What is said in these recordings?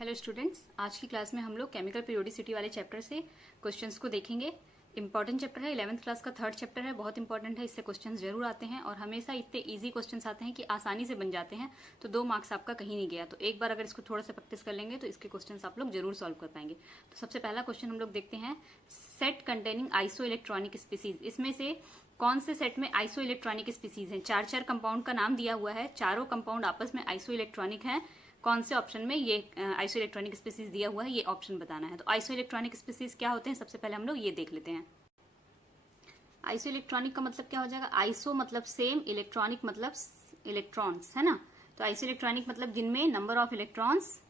Hello students, आज की class में हम लोग केमिकल पीरियोडिसिटी वाले चैप्टर से क्वेश्चंस को देखेंगे। इंपॉर्टेंट चैप्टर है, 11th क्लास का थर्ड चैप्टर है, बहुत इंपॉर्टेंट है। इससे क्वेश्चंस जरूर आते हैं और हमेशा इतने इजी क्वेश्चंस आते हैं कि आसानी से बन जाते हैं, तो 2 मार्क्स आपका कहीं नहीं गया। तो एक बार अगर इसको थोड़ा सा प्रैक्टिस कर लेंगे तो इसके क्वेश्चंस आप लोग जरूर सॉल्व कर पाएंगे। तो सबसे पहला क्वेश्चन हम लोग देखते हैं, set containing iso electronic species. इसमें से कौन से सेट में आइसो इलेक्ट्रॉनिक स्पीसीज है? 4 कंपाउंड का नाम दिया हुआ है, चारों कंपाउंड आपस में आइसो इलेक्ट्रॉनिक है। कौन से ऑप्शन में ये आइसो इलेक्ट्रॉनिक स्पीसीज दिया हुआ है, ये ऑप्शन बताना है। तो आइसो इलेक्ट्रॉनिक स्पीसीज क्या होते हैं, सबसे पहले हम लोग ये देख लेते हैं। आइसो इलेक्ट्रॉनिक का मतलब क्या हो जाएगा? आइसो मतलब सेम, इलेक्ट्रॉनिक मतलब इलेक्ट्रॉन्स, है ना। तो आइसो इलेक्ट्रॉनिक मतलब जिनमें नंबर ऑफ इलेक्ट्रॉन्स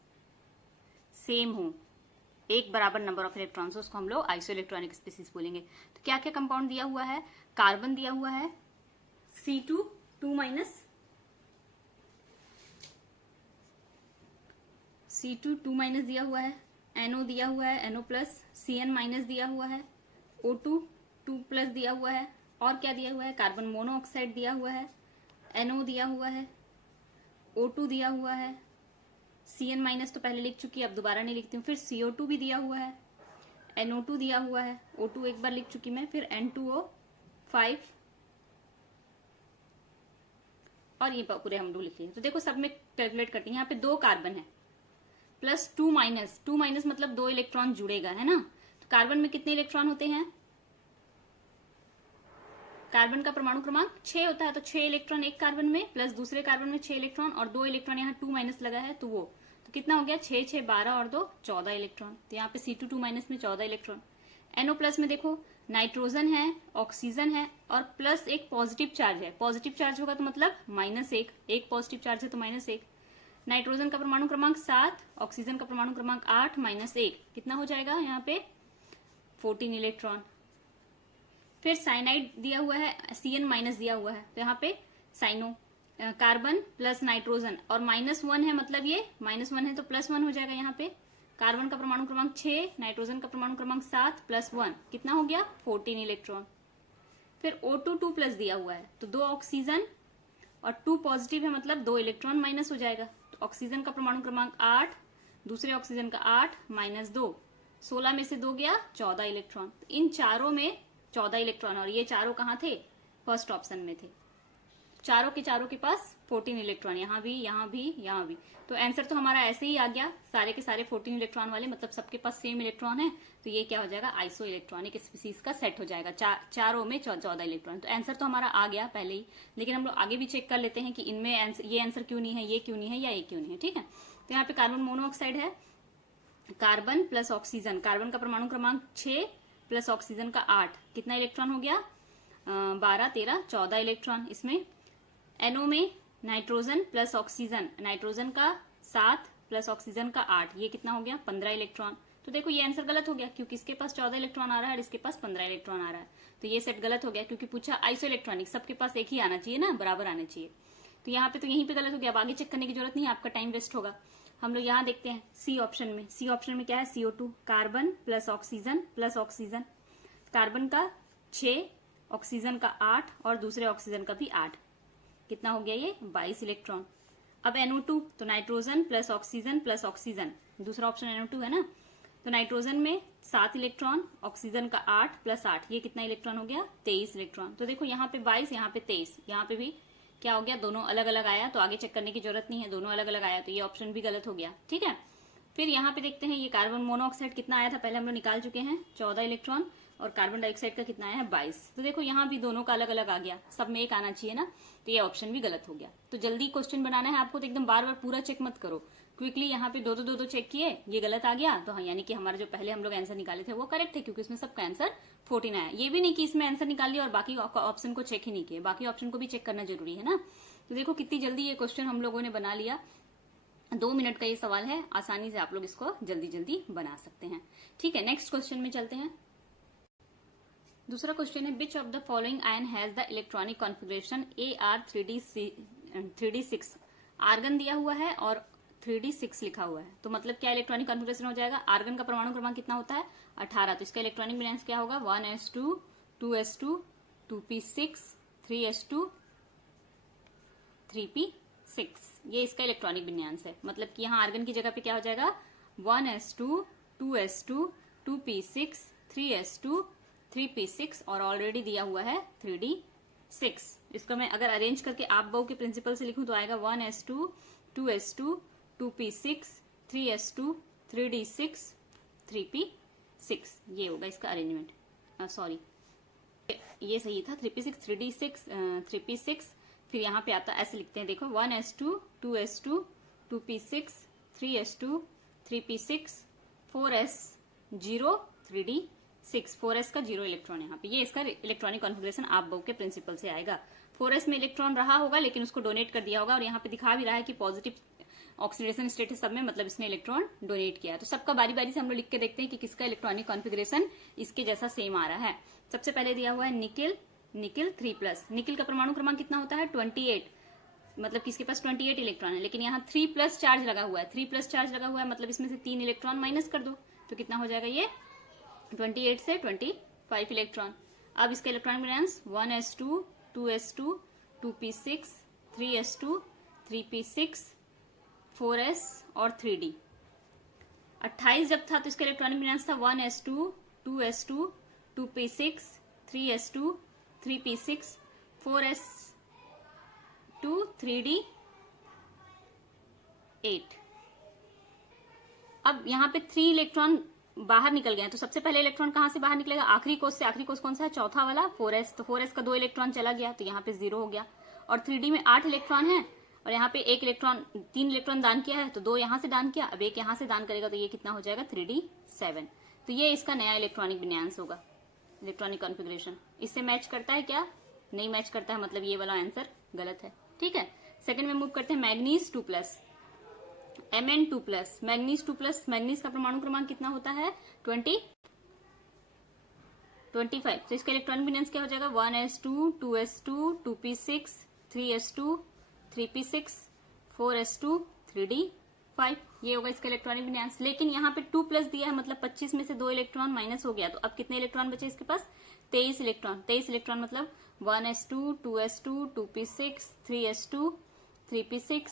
सेम हो, एक बराबर नंबर ऑफ इलेक्ट्रॉन्स, उसको हम लोग आइसो इलेक्ट्रॉनिक स्पीसीज बोलेंगे। तो क्या क्या कंपाउंड दिया हुआ है? कार्बन दिया हुआ है C2 2 दिया हुआ है, NO दिया हुआ है NO+, CN- दिया हुआ है, O2 2+ दिया हुआ है, और क्या दिया हुआ है? कार्बन मोनोऑक्साइड दिया हुआ है, NO दिया हुआ है, O2 दिया हुआ है, CN- तो पहले लिख चुकी है, अब दोबारा नहीं लिखती हूँ। फिर CO2 भी दिया हुआ है, NO2 दिया हुआ है, O2 एक बार लिख चुकी मैं, फिर N2O5 और ये पूरे हम लोग लिख लिए। तो देखो सब में कैलकुलेट करते हैं। यहाँ पे 2 कार्बन है प्लस 2 - मतलब 2 इलेक्ट्रॉन जुड़ेगा, है ना। तो कार्बन में कितने इलेक्ट्रॉन होते हैं? कार्बन का परमाणु क्रमांक 6 होता है, तो 6 इलेक्ट्रॉन एक कार्बन में प्लस दूसरे कार्बन में 6 इलेक्ट्रॉन और 2 इलेक्ट्रॉन यहाँ 2- लगा है, तो वो तो कितना हो गया? 6 6 12 और 2 14 इलेक्ट्रॉन। तो यहाँ पे C2 2- में 14 इलेक्ट्रॉन। NO+ में देखो नाइट्रोजन है, ऑक्सीजन है और प्लस एक पॉजिटिव चार्ज है। पॉजिटिव चार्ज होगा तो मतलब -1, एक पॉजिटिव चार्ज है तो -1। नाइट्रोजन का परमाणु क्रमांक 7, ऑक्सीजन का परमाणु क्रमांक 8 -1 कितना हो जाएगा? यहाँ पे 14 इलेक्ट्रॉन। फिर साइनाइड दिया हुआ है, CN- दिया हुआ है, तो यहाँ पे साइनो कार्बन प्लस नाइट्रोजन और -1 है, मतलब ये -1 है तो +1 हो जाएगा। यहाँ पे कार्बन का परमाणु क्रमांक 6, नाइट्रोजन का परमाणु क्रमांक 7 + 1 कितना हो गया? 14 इलेक्ट्रॉन। फिर O2 2+ दिया हुआ है, तो 2 ऑक्सीजन और 2 पॉजिटिव है, मतलब 2 इलेक्ट्रॉन माइनस हो जाएगा। तो ऑक्सीजन का परमाणु क्रमांक 8, दूसरे ऑक्सीजन का 8 -2, 16 में से 2 गया 14 इलेक्ट्रॉन। तो इन चारों में 14 इलेक्ट्रॉन, और ये चारों कहाँ थे? फर्स्ट ऑप्शन में थे। चारों के पास 14 इलेक्ट्रॉन, यहाँ भी, यहाँ भी, यहाँ भी। तो आंसर तो हमारा ऐसे ही आ गया, सारे के सारे 14 इलेक्ट्रॉन वाले, मतलब सबके पास सेम इलेक्ट्रॉन है। तो ये क्या हो जाएगा? आइसो इलेक्ट्रॉनिक स्पीसीज का सेट हो जाएगा। चारों में 14 इलेक्ट्रॉन। तो आंसर तो हमारा आ गया पहले ही, लेकिन हम लोग आगे भी चेक कर लेते हैं कि इनमें ये आंसर क्यों नहीं है, ये क्यों नहीं है, या ये क्यों नहीं है। ठीक है, तो यहाँ पे कार्बन मोनोऑक्साइड है, कार्बन प्लस ऑक्सीजन, कार्बन का परमाणु क्रमांक 6 प्लस ऑक्सीजन का 8, कितना इलेक्ट्रॉन हो गया? 12 13 14 इलेक्ट्रॉन। इसमें NO में नाइट्रोजन प्लस ऑक्सीजन, नाइट्रोजन का 7 प्लस ऑक्सीजन का 8, ये कितना हो गया? 15 इलेक्ट्रॉन। तो देखो ये आंसर गलत हो गया, क्योंकि इसके पास 14 इलेक्ट्रॉन आ रहा है और इसके पास 15 इलेक्ट्रॉन आ रहा है। तो ये सेट गलत हो गया, क्योंकि पूछा आइसो इलेक्ट्रॉनिक, सबके पास एक ही आना चाहिए ना, बराबर आना चाहिए। तो यहाँ पे तो यहीं पे गलत हो गया, अब आगे चेक करने की जरूरत नहीं है, आपका टाइम वेस्ट होगा। हम लोग यहाँ देखते हैं सी ऑप्शन में। सी ऑप्शन में क्या है? CO2, carbon plus oxygen. Carbon का 6, ऑक्सीजन का 8 और दूसरे ऑक्सीजन का भी 8, कितना हो गया? ये 22 इलेक्ट्रॉन। अब NO2, तो नाइट्रोजन प्लस ऑक्सीजन, दूसरा ऑप्शन NO2 है ना। तो नाइट्रोजन में 7 इलेक्ट्रॉन, ऑक्सीजन का 8 + 8, ये कितना इलेक्ट्रॉन हो गया? 23 इलेक्ट्रॉन। तो देखो यहाँ पे 22, यहाँ पे 23, यहाँ पे भी क्या हो गया? दोनों अलग अलग आया, तो आगे चेक करने की जरूरत नहीं है, दोनों अलग अलग आया, तो ये ऑप्शन भी गलत हो गया। ठीक है, फिर यहाँ पे देखते हैं ये कार्बन मोनोऑक्साइड कितना आया था, पहले हम लोग निकाल चुके हैं, 14 इलेक्ट्रॉन, और कार्बन डाइऑक्साइड का कितना आया है? 22। तो देखो यहाँ भी दोनों का अलग अलग आ गया, सब में एक आना चाहिए ना, तो ये ऑप्शन भी गलत हो गया। तो जल्दी क्वेश्चन बनाना है आपको, तो एकदम बार बार पूरा चेक मत करो, क्विकली यहाँ पे दो चेक किए, ये गलत आ गया, तो हाँ, यानी कि हमारा जो पहले हम लोग आंसर निकाले थे वो करेक्ट है, क्योंकि इसमें सबका आंसर 14 आया। ये भी नहीं कि इसमें आंसर निकाल लिया और बाकी ऑप्शन को चेक ही नहीं किया, बाकी ऑप्शन को भी चेक करना जरूरी है ना। तो देखो कितनी जल्दी ये क्वेश्चन हम लोगों ने बना लिया। 2 मिनट का ये सवाल है, आसानी से आप लोग इसको जल्दी जल्दी बना सकते हैं। ठीक है, नेक्स्ट क्वेश्चन में चलते हैं। दूसरा क्वेश्चन है, which of the following ion has the electronic configuration AR3D6। Argon दिया हुआ है और 3D6 लिखा हुआ है, तो मतलब क्या इलेक्ट्रॉनिक कॉन्फ़िगरेशन हो जाएगा? आर्गन का परमाणु क्रमांक कितना होता है? 18, तो इसका इलेक्ट्रॉनिक विन्यास क्या होगा? 1s2 2s2 2p6 3s2 3p6, ये इसका इलेक्ट्रॉनिक विन्यास है। मतलब कि यहाँ आर्गन की जगह पे क्या हो जाएगा? 1s2, 2s2, 2p6, 3s2, 3p6 और ऑलरेडी दिया हुआ है 3d6। इसको मैं अगर अरेंज करके आप बहु के प्रिंसिपल से लिखूं तो आएगा 1s2, 2s2, 2p6, 3s2, 3d6, 3p6। ये होगा इसका अरेंजमेंट। सॉरी, ये सही था, 3p6, 3d6, 3p6। फिर यहाँ पे आता ऐसे लिखते हैं, देखो 1s2, 2s2, 2p6, 3s2, 3p6, 4s0, 3d6। 4s का 0 इलेक्ट्रॉन यहाँ पे, ये इसका इलेक्ट्रॉनिक कॉन्फ़िगरेशन आप बहु के प्रिंसिपल से आएगा। 4s में इलेक्ट्रॉन रहा होगा लेकिन उसको डोनेट कर दिया होगा, और यहाँ पे दिखा भी रहा है कि पॉजिटिव ऑक्सीडेशन स्टेट है सब में, मतलब इसने इलेक्ट्रॉन डोनेट किया। तो सबका बारी बारी से हम लोग लिख के देखते हैं कि किसका इलेक्ट्रॉनिक कॉन्फ़िगरेशन इसके जैसा सेम आ रहा है। सबसे पहले दिया हुआ है निकिल, निकिल 3+। निकिल का परमाणु क्रमांक कितना होता है 28, मतलब किसके पास 28 इलेक्ट्रॉन है, लेकिन यहाँ 3+ चार्ज लगा हुआ है। 3+ चार्ज लगा हुआ है मतलब इसमें से 3 इलेक्ट्रॉन माइनस कर दो तो कितना हो जाएगा, ये 28 से 25 इलेक्ट्रॉन। अब इसका electronic balance 1s2, 2s2, 2p6, 3s2, 3p6, 4s और 3d। 28 जब था तो इसका इलेक्ट्रॉनिक बैलेंस था 1s2, 2s2, 2p6, 3s2, 3p6, 4s2, 3d, 8। अब यहाँ पे 3 इलेक्ट्रॉन बाहर निकल गए हैं, तो सबसे पहले इलेक्ट्रॉन कहाँ से बाहर निकलेगा, आखिरी कोष से। आखिरी कोष कौन सा है, चौथा वाला 4s। तो 4s का 2 इलेक्ट्रॉन चला गया तो यहाँ पे 0 हो गया। और 3d में 8 इलेक्ट्रॉन है और यहाँ पे 1 इलेक्ट्रॉन, 3 इलेक्ट्रॉन दान किया है तो 2 यहाँ से दान किया, अब 1 यहाँ से दान करेगा तो ये कितना हो जाएगा 3d7। तो ये इसका नया इलेक्ट्रॉनिक विन्यास होगा, इलेक्ट्रॉनिक कॉन्फ़िगरेशन। इससे मैच करता है क्या, नहीं मैच करता है, मतलब ये वाला आंसर गलत है। ठीक है, सेकंड में मूव करते हैं मैग्नीज 2+, Mn2+। मैग्नीज 2+, मैग्नीज का परमाणु क्रमांक कितना होता है 25। तो इसका इलेक्ट्रॉनिक विन्यास क्या हो जाएगा 1s2, 2s2, 2p6, 3s2, 3p6, 4s2, 3d5। ये होगा इसका इलेक्ट्रॉनिक विन्यास। लेकिन यहाँ पे 2+ दिया है मतलब 25 में से 2 इलेक्ट्रॉन माइनस हो गया, तो अब कितने इलेक्ट्रॉन बचे इसके पास 23 इलेक्ट्रॉन। 23 इलेक्ट्रॉन मतलब 1s2, 2s2, 2p6, 3s2, 3p6,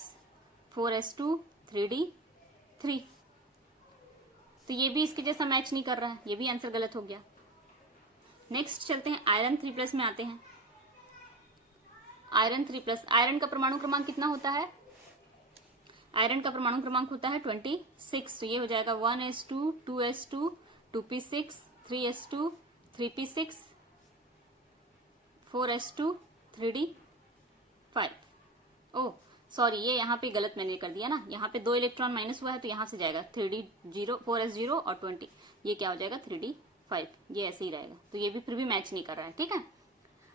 4s2, 3d3। तो ये भी इसके जैसा मैच नहीं कर रहा है, ये भी आंसर गलत हो गया। नेक्स्ट चलते हैं आयरन 3+ में आते हैं। आयरन 3+, आयरन का परमाणु क्रमांक कितना होता है, आयरन का परमाणु क्रमांक होता है 26। तो ये हो जाएगा 1s2, 2s2, 2p6, 3s2, 3p6, 4s2, 3d5। Oh sorry, ये यहाँ पे गलत मैंने कर दिया ना, यहाँ पे 2 इलेक्ट्रॉन माइनस हुआ है तो यहाँ से जाएगा 3d0, 4s0 और 20, ये क्या हो जाएगा 3d5। ये ऐसे ही रहेगा, तो ये भी फिर भी मैच नहीं कर रहा है। ठीक है,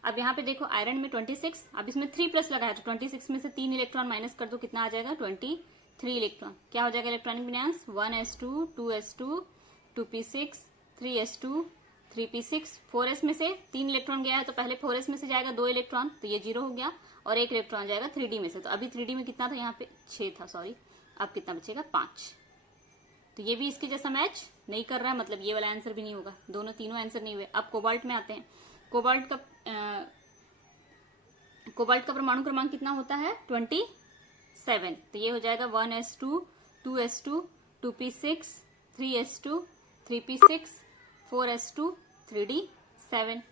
अब यहाँ पे देखो आयरन में 26, अब इसमें 3+ लगा है तो 26 में से 3 इलेक्ट्रॉन माइनस कर दो, कितना आ जाएगा 23 इलेक्ट्रॉन। क्या हो जाएगा इलेक्ट्रॉनिक विन्यास 1s2, 2s2, 2p6, 3s2, 3p6। 4s में से 3 इलेक्ट्रॉन गया है तो पहले 4s में से जाएगा 2 इलेक्ट्रॉन तो ये 0 हो गया, और 1 इलेक्ट्रॉन जाएगा 3d में से। तो अभी 3d में कितना था, यहाँ पे 6 था, सॉरी, अब कितना बचेगा 5। तो ये भी इसके जैसा मैच नहीं कर रहा है, मतलब ये वाला आंसर भी नहीं होगा, दोनों तीनों आंसर नहीं हुए। अब कोबाल्ट में आते हैं। कोबाल्ट का परमाणु क्रमांक कितना होता है 27। तो ये हो जाएगा 1s2, 2s2, 2p6, 3s2, 3p6, 4s2, 3d7।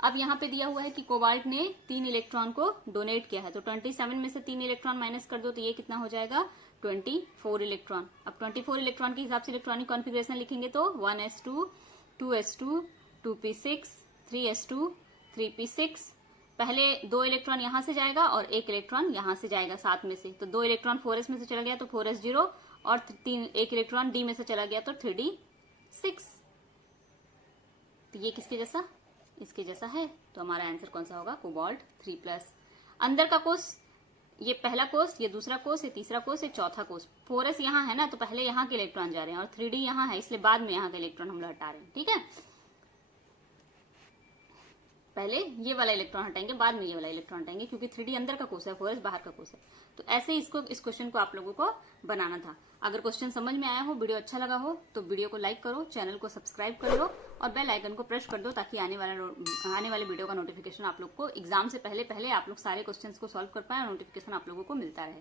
अब यहाँ पे दिया हुआ है कि कोबाल्ट ने 3 इलेक्ट्रॉन को डोनेट किया है, तो 27 में से 3 इलेक्ट्रॉन माइनस कर दो तो ये कितना हो जाएगा 24 इलेक्ट्रॉन। अब 24 इलेक्ट्रॉन के हिसाब से इलेक्ट्रॉनिक कॉन्फ़िगरेशन लिखेंगे तो 1s2, 2s2, 2p6, 3s2, 3p6। पहले 2 इलेक्ट्रॉन यहाँ से जाएगा और 1 इलेक्ट्रॉन यहाँ से जाएगा 7 में से, तो 2 इलेक्ट्रॉन 4s में से चला गया तो 4s0, और 1 इलेक्ट्रॉन d में से चला गया तो 3d6। तो ये किसके जैसा, इसके जैसा है। तो हमारा आंसर कौन सा होगा, कोबाल्ट 3+। अंदर का कोष, ये पहला कोष, ये दूसरा कोष, ये तीसरा कोष, ये चौथा कोष। 4s यहाँ है ना तो पहले यहाँ के इलेक्ट्रॉन जा रहे हैं, और 3d यहाँ है इसलिए बाद में यहाँ के इलेक्ट्रॉन हम लोग हटा रहे हैं। ठीक है, पहले ये वाला इलेक्ट्रॉन हटाएंगे, बाद में ये वाला इलेक्ट्रॉन हटाएंगे, क्योंकि 3d अंदर का कोष है, 4s बाहर का कोष है। तो ऐसे इस क्वेश्चन को आप लोगों को बनाना था। अगर क्वेश्चन समझ में आया हो, वीडियो अच्छा लगा हो तो वीडियो को लाइक करो, चैनल को सब्सक्राइब कर लो और बेल आइकन को प्रेस कर दो, ताकि आने वाले वीडियो का नोटिफिकेशन आप लोग को एग्जाम से पहले आप लोग सारे क्वेश्चंस को सॉल्व कर पाए और नोटिफिकेशन आप लोगों को मिलता रहे।